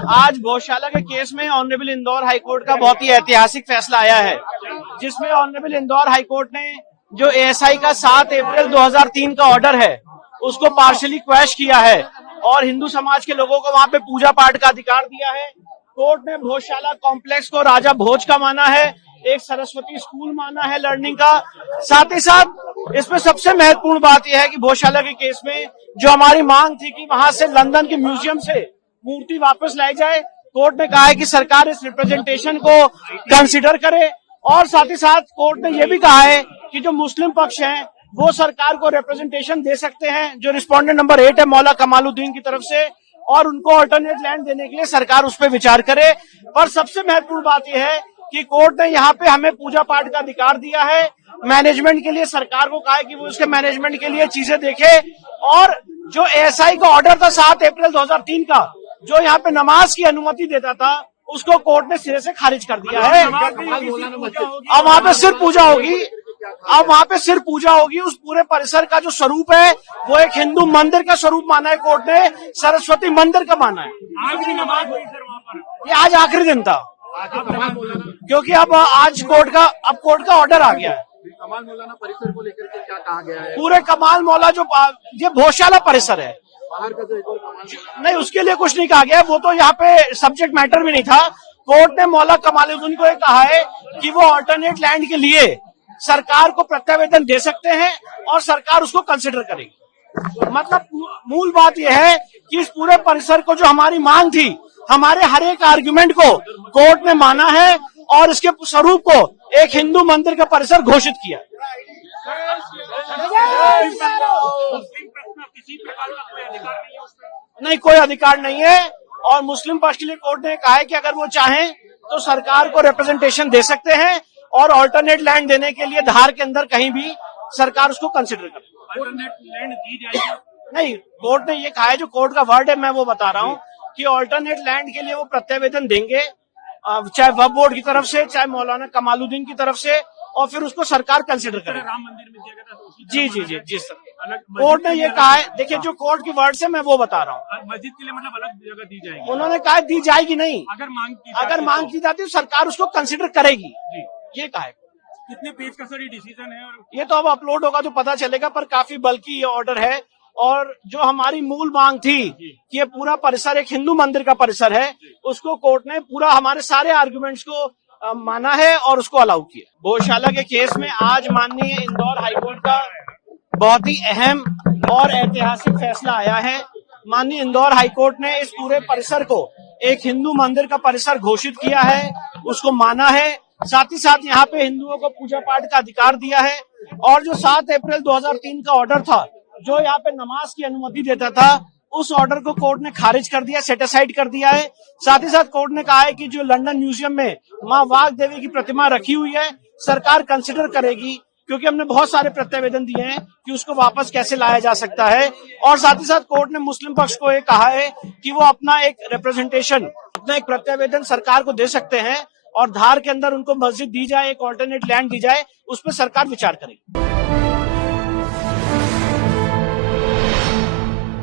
आज गौशाला के केस में ऑनरेबल इंदौर हाईकोर्ट का बहुत ही ऐतिहासिक फैसला आया है, जिसमें ऑनरेबल इंदौर हाईकोर्ट ने जो एएसआई का 7 अप्रैल 2003 का ऑर्डर है उसको पार्शियली क्वैश किया है और हिंदू समाज के लोगों को वहां पे पूजा पाठ का अधिकार दिया है। कोर्ट ने भोजशाला कॉम्प्लेक्स को राजा भोज का माना है, एक सरस्वती स्कूल माना है लर्निंग का। साथ ही साथ इसमें सबसे महत्वपूर्ण बात यह है कि भोजशाला के केस में जो हमारी मांग थी कि वहां से लंदन के म्यूजियम से मूर्ति वापस लाई जाए, कोर्ट ने कहा है कि सरकार इस रिप्रेजेंटेशन को कंसिडर करे। और साथ ही साथ कोर्ट ने यह भी कहा है कि जो मुस्लिम पक्ष हैं वो सरकार को रिप्रेजेंटेशन दे सकते हैं, जो रिस्पोंडेंट नंबर 8 है मौला कमालुद्दीन की तरफ से, और उनको अल्टरनेट लैंड देने के लिए सरकार उस पर विचार करे। पर सबसे महत्वपूर्ण बात यह है कि कोर्ट ने यहाँ पे हमें पूजा पाठ का अधिकार दिया है। मैनेजमेंट के लिए सरकार को कहा है कि वो उसके मैनेजमेंट के लिए चीजें देखे। और जो एएसआई का ऑर्डर था 7 अप्रैल 2003 का, जो यहाँ पे नमाज की अनुमति देता था, उसको कोर्ट ने सिरे से खारिज कर दिया है। अब वहाँ पे सिर्फ पूजा होगी, उस पूरे परिसर का जो स्वरूप है वो एक हिंदू मंदिर का स्वरूप माना है कोर्ट ने, सरस्वती मंदिर का माना है। ये आज आखिरी दिन था, क्योंकि अब आज कोर्ट का ऑर्डर आ गया है। कमाल मौलाना परिसर को लेकर के क्या कहा गया है? पूरे कमाल मौला जो ये भोजशाला परिसर है, बाहर का जो एक और कमाल नहीं, उसके लिए कुछ नहीं कहा गया, वो तो यहाँ पे सब्जेक्ट मैटर भी नहीं था। कोर्ट ने मौला कमालुद्दीन को कहा है कि वो अल्टरनेट लैंड के लिए सरकार को प्रत्यावेदन दे सकते हैं और सरकार उसको कंसिडर करेगी। मतलब मूल बात यह है कि इस पूरे परिसर को जो हमारी मांग थी, हमारे हर एक आर्गुमेंट को कोर्ट ने माना है और इसके स्वरूप को एक हिंदू मंदिर का परिसर घोषित किया। नहीं, कोई अधिकार नहीं है। और मुस्लिम पक्ष के लिए कोर्ट ने कहा है कि अगर वो चाहें तो सरकार को रिप्रेजेंटेशन दे सकते हैं और अल्टरनेट लैंड देने के लिए धार के अंदर कहीं भी सरकार उसको कंसिडर करे। अल्टरनेट लैंड दी जाएगी? नहीं, कोर्ट ने ये कहा है, जो कोर्ट का वर्ड है मैं वो बता रहा हूँ कि अल्टरनेट लैंड के लिए वो प्रत्यावेदन देंगे, चाहे वक्फ बोर्ड की तरफ से, चाहे मौलाना कमालुद्दीन की तरफ से, और फिर उसको सरकार कंसिडर करे। राम मंदिर में दिया गया था जी सर, कोर्ट ने ये कहा है। देखिए, जो कोर्ट की वर्ड से मैं वो बता रहा हूँ। मस्जिद के लिए मतलब अलग जगह दी जाएगी? उन्होंने कहा दी जाएगी नहीं, अगर मांग की जाती है तो सरकार उसको कंसिडर करेगी, ये कहा है। कितने पेज का सर ये डिसीजन है? और ये तो अब अपलोड होगा तो पता चलेगा, पर काफी बल्कि ये ऑर्डर है। और जो हमारी मूल मांग थी कि ये पूरा परिसर एक हिंदू मंदिर का परिसर है, उसको कोर्ट ने पूरा हमारे सारे आर्गुमेंट्स को माना है और उसको अलाउ किया। भोजशाला के केस में आज माननीय इंदौर हाईकोर्ट का बहुत ही अहम और ऐतिहासिक फैसला आया है। माननीय इंदौर हाईकोर्ट ने इस पूरे परिसर को एक हिंदू मंदिर का परिसर घोषित किया है, उसको माना है। साथ ही साथ यहाँ पे हिंदुओं को पूजा पाठ का अधिकार दिया है। और जो 7 अप्रैल 2003 का ऑर्डर था, जो यहाँ पे नमाज की अनुमति देता था, उस ऑर्डर को कोर्ट ने खारिज कर दिया, सेट असाइड कर दिया है। साथ ही साथ कोर्ट ने कहा है कि जो लंदन म्यूजियम में मां वाग देवी की प्रतिमा रखी हुई है, सरकार कंसिडर करेगी, क्योंकि हमने बहुत सारे प्रत्यावेदन दिए हैं कि उसको वापस कैसे लाया जा सकता है। और साथ ही साथ कोर्ट ने मुस्लिम पक्ष को ये कहा है कि वो अपना एक रिप्रेजेंटेशन, अपना एक प्रत्यावेदन सरकार को दे सकते हैं और धार के अंदर उनको मस्जिद दी जाए, एक ऑल्टरनेट लैंड दी जाए, उस पर सरकार विचार करेगी।